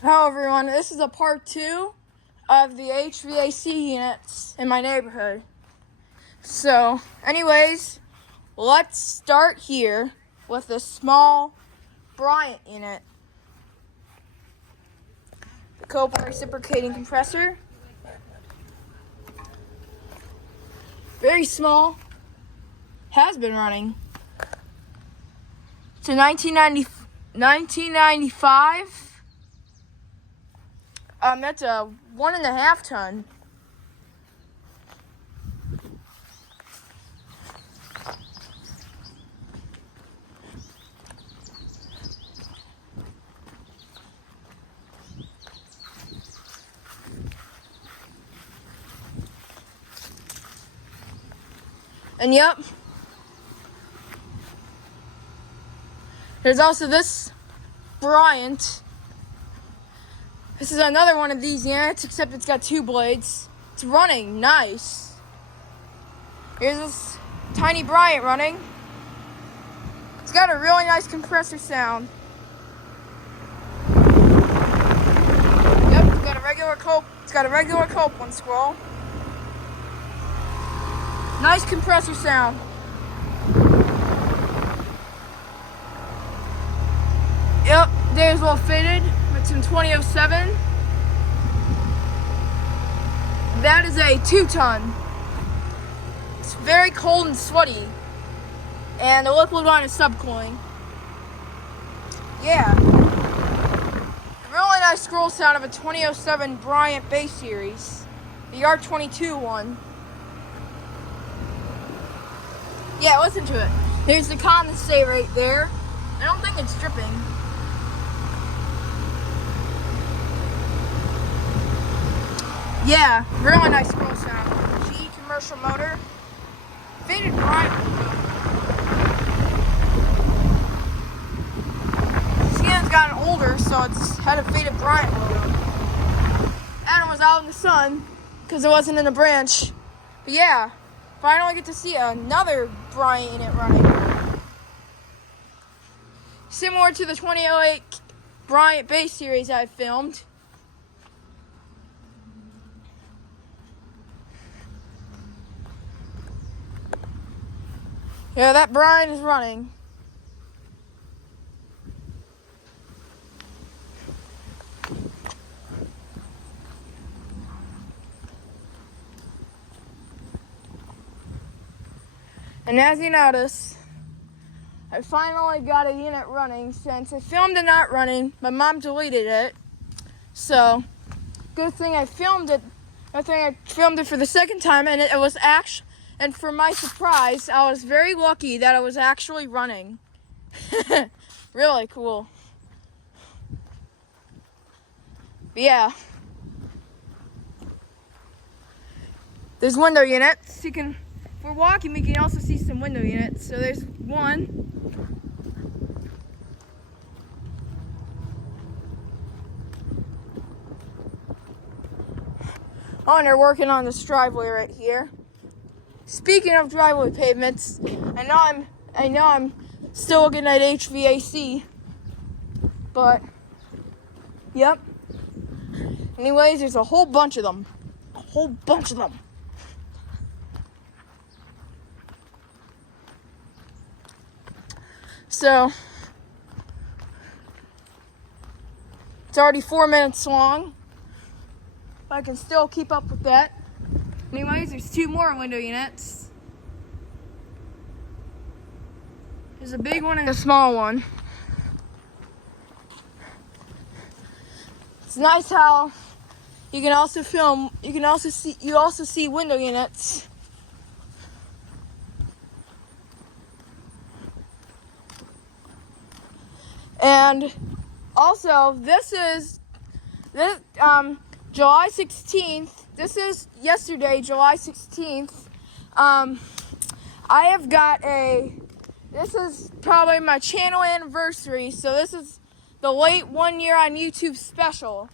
Hello everyone, this is a part 2 of the HVAC units in my neighborhood. So, anyways, let's start here with the small Bryant unit. The Copeland reciprocating compressor. Very small. Has been running. It's a 1995. That's a 1.5 ton. And yep, there's also this Bryant. This is another one of these units, except it's got 2 blades. It's running nice. Here's this tiny Bryant running. It's got a really nice compressor sound. Yep, it's got a regular Copeland scroll. Nice compressor sound. Yep, there's well fitted. It's in 2007. That is a 2-ton. It's very cold and sweaty. And the liquid line is subcooling. Yeah. A really nice scroll sound of a 2007 Bryant base series. The R22 one. Yeah, listen to it. There's the condensate right there. I don't think it's dripping. Yeah, really nice scroll sound. G commercial motor. Faded Bryant logo. This unit's gotten older, so it's had a faded Bryant logo. Adam was out in the sun because it wasn't in a branch. But yeah, finally get to see another Bryant unit running. Similar to the 2008 Bryant base series I filmed. Yeah, that Bryant is running. And as you notice, I finally got a unit running. Since I filmed it not running, my mom deleted it. So, good thing I filmed it. I think I filmed it for the second time, and it was actually. And for my surprise, I was very lucky that it was actually running. Really cool. But yeah. There's window units. If we're walking, we can also see some window units. So there's one. Oh, and they're working on this driveway right here. Speaking of driveway pavements, I know I'm still looking at HVAC, but yep. Anyways, there's a whole bunch of them. So it's already 4 minutes long. But I can still keep up with that. Anyways, there's 2 more window units. There's a big one and a small one. It's nice how you can also see window units. And also this July 16th. This is yesterday, July 16th. This is probably my channel anniversary, so this is the late 1 year on YouTube special.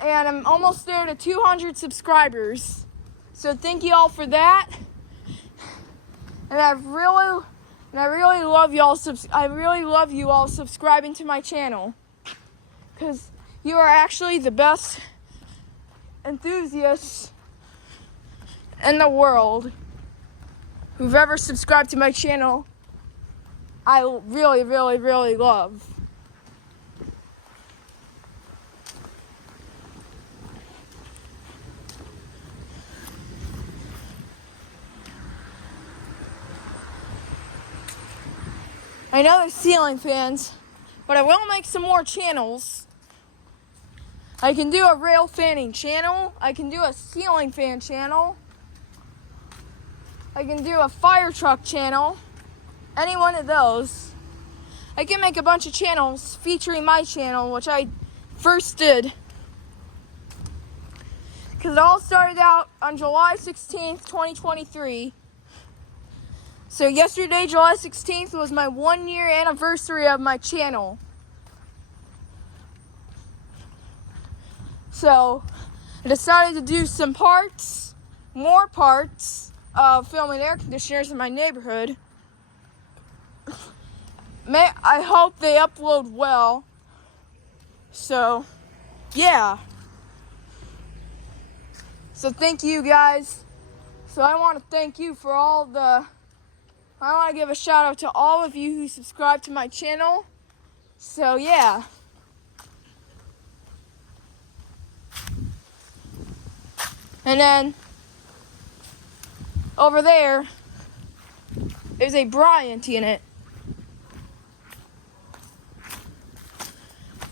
And I'm almost there to 200 subscribers. So thank you all for that. And I really love you all subscribing to my channel. Because You are actually the best enthusiasts in the world who've ever subscribed to my channel. I really, really, really love. I know there's ceiling fans, but I will make some more channels. I can do a rail fanning channel. I can do a ceiling fan channel. I can do a fire truck channel. Any one of those. I can make a bunch of channels featuring my channel, which I first did. Because it all started out on July 16th, 2023. So yesterday, July 16th, was my 1-year anniversary of my channel. So I decided to do some parts, more parts of filming air conditioners in my neighborhood. I hope they upload well. So, yeah. So thank you guys. So I want to thank you for I want to give a shout out to all of you who subscribe to my channel. So yeah. And then over there is a Bryant unit.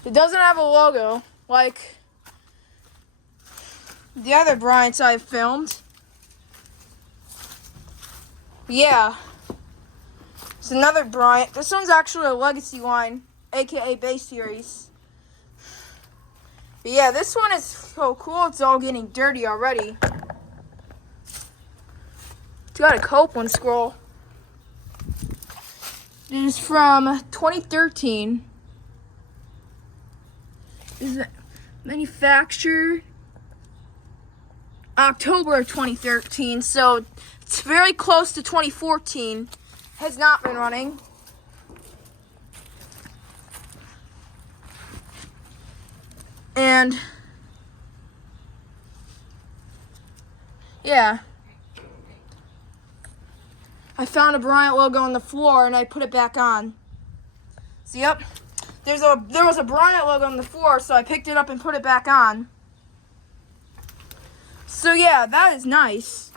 It doesn't have a logo like the other Bryants I've filmed. Yeah. It's another Bryant. This one's actually a Legacy Line, aka base series. But yeah, this one is so cool. It's all getting dirty already. It's got a Copeland scroll. It is from 2013. Is it manufactured October of 2013? So it's very close to 2014. Has not been running. And yeah, I found a Bryant logo on the floor and I put it back on. So yep, there was a Bryant logo on the floor, so I picked it up and put it back on. So yeah, that is nice.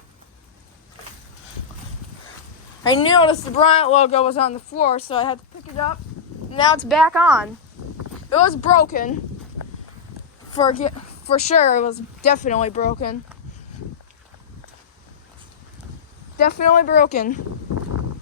I noticed the Bryant logo was on the floor, so I had to pick it up. Now it's back on. It was broken. For sure, it was definitely broken. Definitely broken.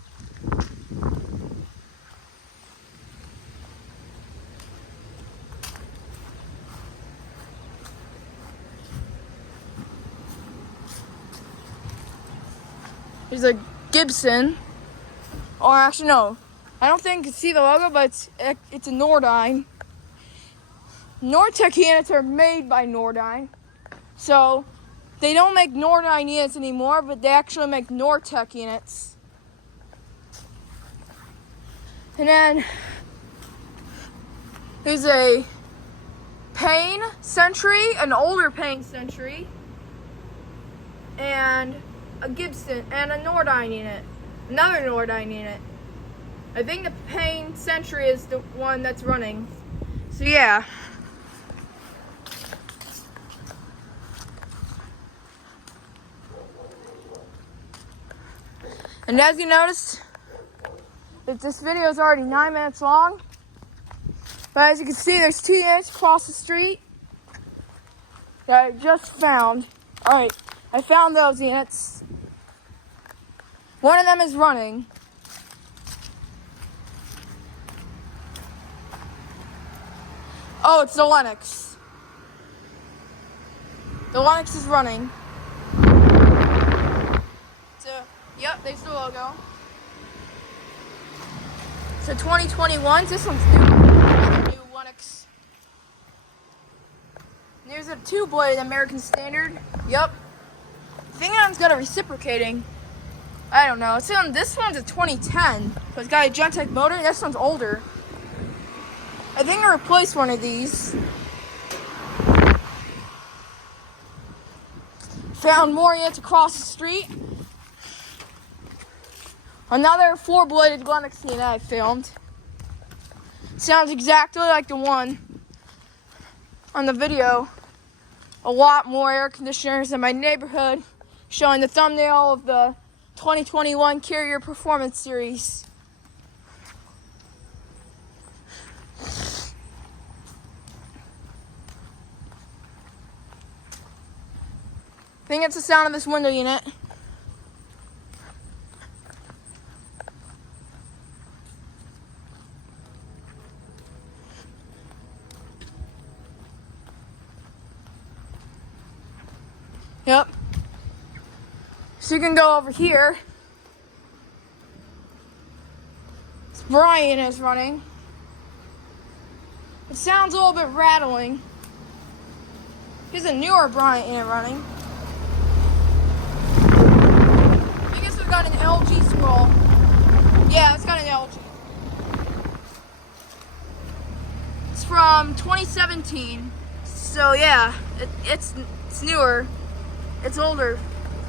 There's a Gibson, or actually no, I don't think you can see the logo, but it's a Nordyne. Nortec units are made by Nordyne, so they don't make Nordyne units anymore, but they actually make Nortec units. And then there's a Payne Century, an older Payne Century, and a Gibson, and a Nordyne unit. Another Nordyne unit. I think the Payne Century is the one that's running. So yeah. And as you noticed, this video is already 9 minutes long. But as you can see, there's 2 units across the street that I just found. Alright, I found those units. One of them is running. Oh, it's the Lennox. The Lennox is running. Yep, there's the logo. So 2021, this one's new. Another new Lennox. There's a 2-bladed American Standard. Yep. I think that one's got a reciprocating. I don't know. This one's a 2010. So it's got a Gentech motor. This one's older. I think I replaced one of these. Found more units across the street. Another 4-bladed Lennox unit I filmed. Sounds exactly like the one on the video. A lot more air conditioners in my neighborhood, showing the thumbnail of the 2021 Carrier Performance Series. I think it's the sound of this window unit. Yep. So you can go over here. Bryant is running. It sounds a little bit rattling. Here's a newer Bryant unit running. I guess we've got an LG scroll. Yeah, it's got an LG. It's from 2017. So yeah, it's newer. It's older.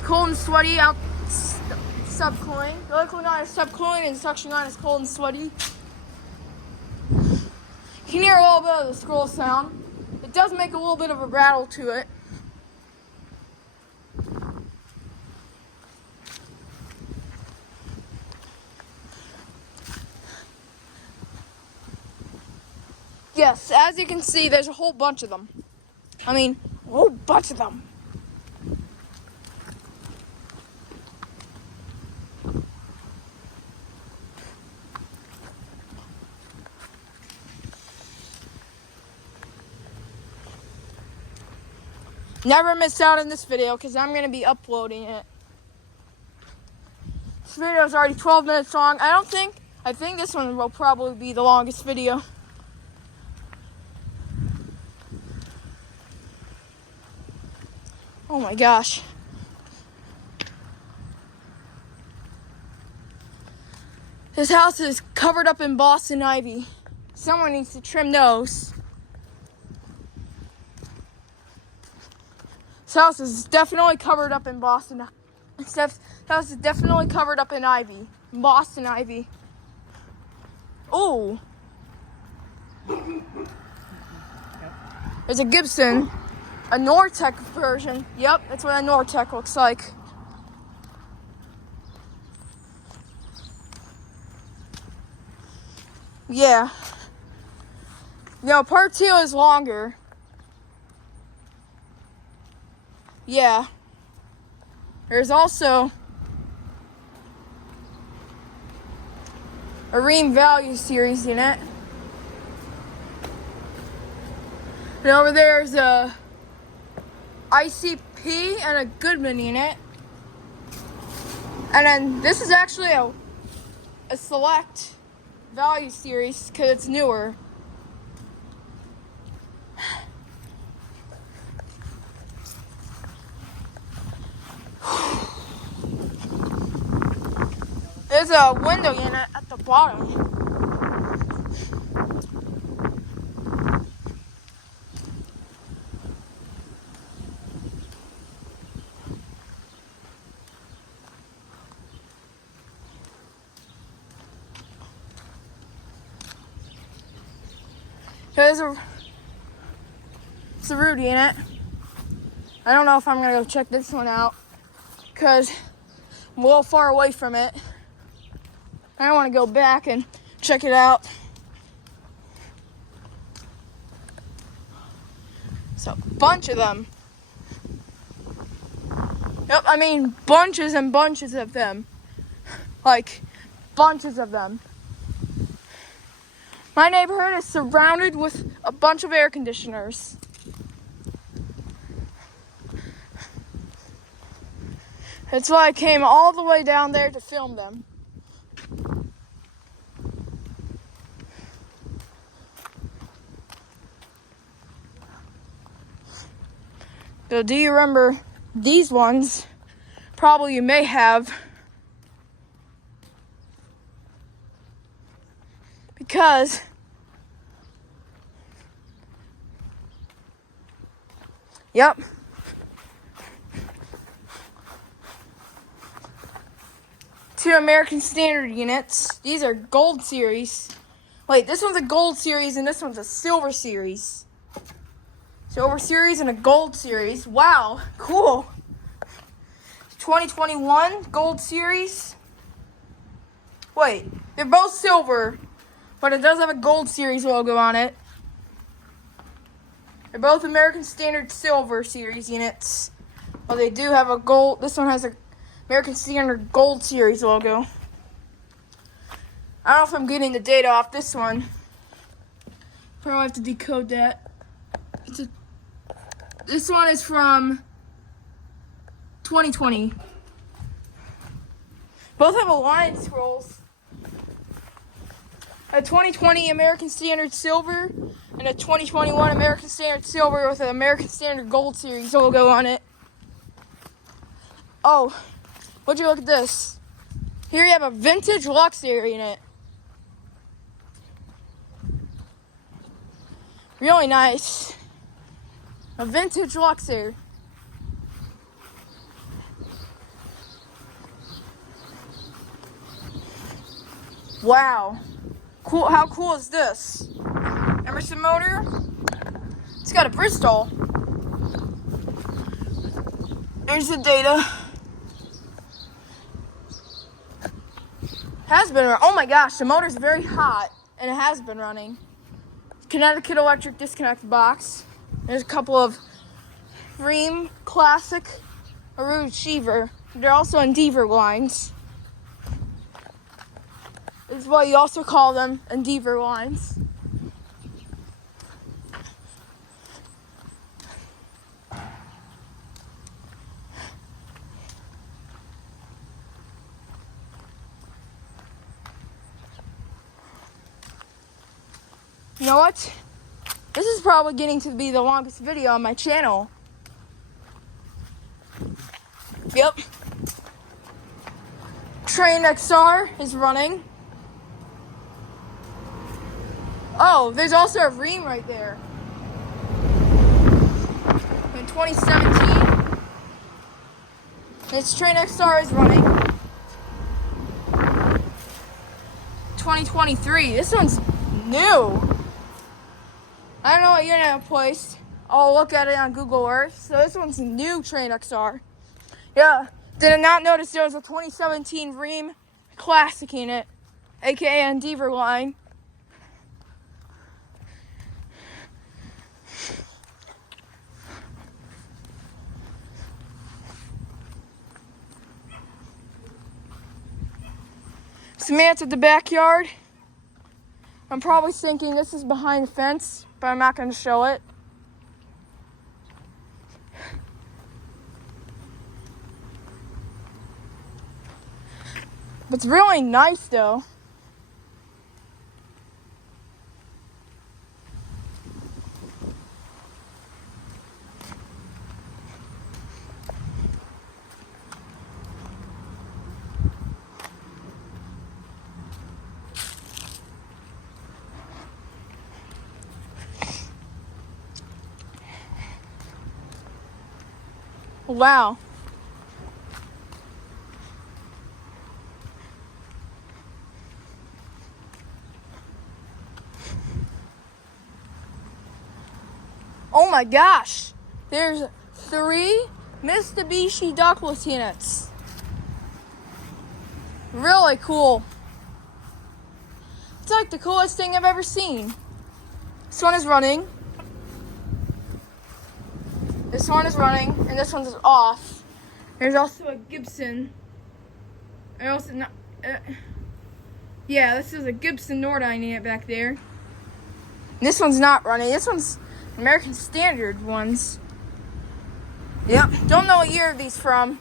Cold and sweaty out, subcooling. The liquid line is subcooling and suction line is cold and sweaty. You can hear a little bit of the scroll sound. It does make a little bit of a rattle to it. Yes, as you can see, there's a whole bunch of them. I mean, a whole bunch of them. Never miss out on this video because I'm going to be uploading it. This video is already 12 minutes long. I think this one will probably be the longest video. Oh my gosh. This house is covered up in Boston ivy. Someone needs to trim those. This house is definitely covered up in Boston. This house is definitely covered up in ivy. Boston ivy. Ooh. There's a Gibson. A Nortec version. Yep, that's what a Nortec looks like. Yeah. No, part 2 is longer. Yeah. There's also a Rheem value series in it. And over there's a ICP and a Goodman unit. And then this is actually a select value series because it's newer. There's a window unit at the bottom. It's a root unit. I don't know if I'm gonna go check this one out because I'm a little far away from it. I don't want to go back and check it out. So, bunch of them. Yep, I mean bunches and bunches of them. Like, bunches of them. My neighborhood is surrounded with a bunch of air conditioners. That's why I came all the way down there to film them. So do you remember these ones? Probably you may have. Because yep. 2 American Standard units. These are Gold Series. Wait, this one's a Gold Series and this one's a Silver Series. Silver Series and a Gold Series. Wow, cool. 2021 Gold Series. Wait, they're both silver, but it does have a Gold Series logo on it. They're both American Standard Silver Series units. Well, they do have a gold. This one has a American Standard Gold Series logo. I don't know if I'm getting the data off this one. Probably have to decode that. This one is from 2020. Both have Alliance scrolls. A 2020 American Standard Silver and a 2021 American Standard Silver with an American Standard Gold Series logo on it. Oh, would you look at this? Here you have a vintage Luxaire in it. Really nice. A vintage Luxaire. Wow. Cool. How cool is this? Emerson motor. It's got a Bristol. There's the data. Has been. Oh my gosh, the motor's very hot and it has been running. Connecticut electric disconnect box. There's a couple of Rheem classic Achiever. They're also Endeavor lines. This is what you also call them, Endeavor lines. You know what? This is probably getting to be the longest video on my channel. Yep. Trane XR is running. Oh, there's also a Rheem right there. In 2017. This Trane XR is running. 2023. This one's new. I don't know what unit I placed. I'll look at it on Google Earth. So this one's a new Trane XR. Yeah, did not notice there was a 2017 Rheem Classic in it, aka Endeavor line. Cement's at the backyard. I'm probably thinking this is behind the fence, but I'm not going to show it. It's really nice though. Wow. Oh my gosh. There's 3 Mitsubishi ductless units. Really cool. It's like the coolest thing I've ever seen. This one is running. This one is running, and this one's off. There's also a Gibson. Yeah, this is a Gibson Nordyne unit back there. And this one's not running. This one's American Standard ones. Yep, don't know what year these from.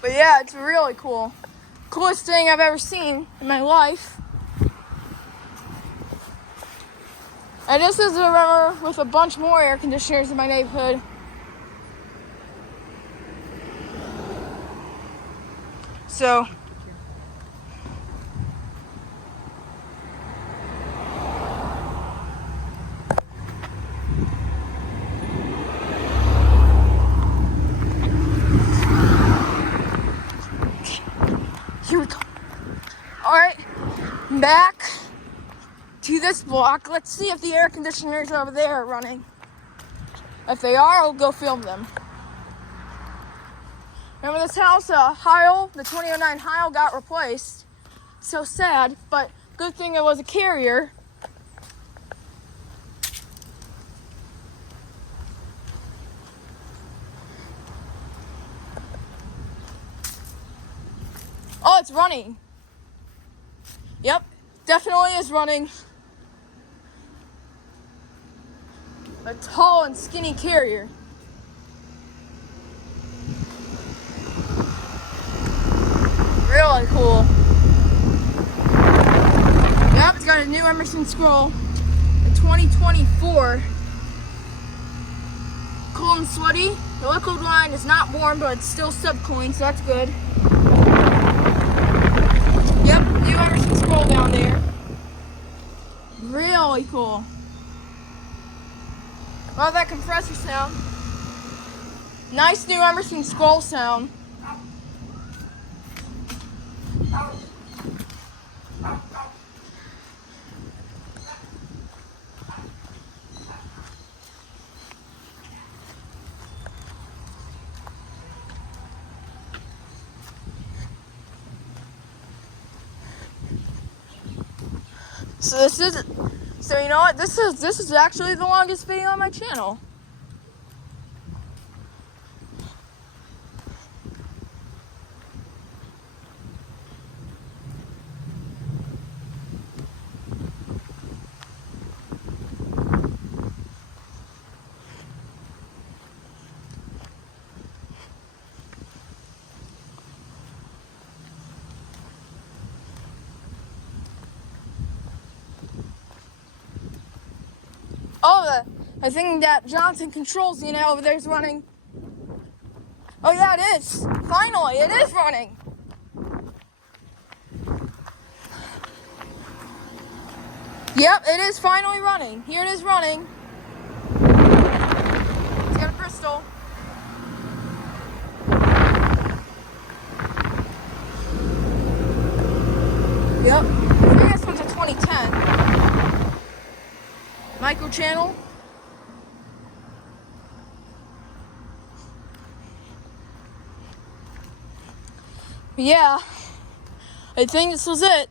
But yeah, it's really cool. Coolest thing I've ever seen in my life. And this is a river with a bunch more air conditioners in my neighborhood. So, back to this block. Let's see if the air conditioners over there are running. If they are, I'll go film them. Remember this house, Heil, the 2009 Heil got replaced. So sad, but good thing it was a Carrier. Oh, it's running. Yep, definitely is running. A tall and skinny Carrier. Really cool. Yep, it's got a new Emerson scroll. A 2024. Cold and sweaty. The liquid line is not warm, but it's still subcooling, so that's good. Yep, new Emerson scroll down there. Really cool. Love that compressor sound. Nice new Emerson scroll sound. So you know what? This is actually the longest video on my channel. Oh, the thing that Johnson controls unit over there is running. Oh yeah, it is. Finally, it is running. Yep, it is finally running. Here it is running. It's got a crystal. Yep. I think this one's a 2010. Micro channel. Yeah, I think this was it.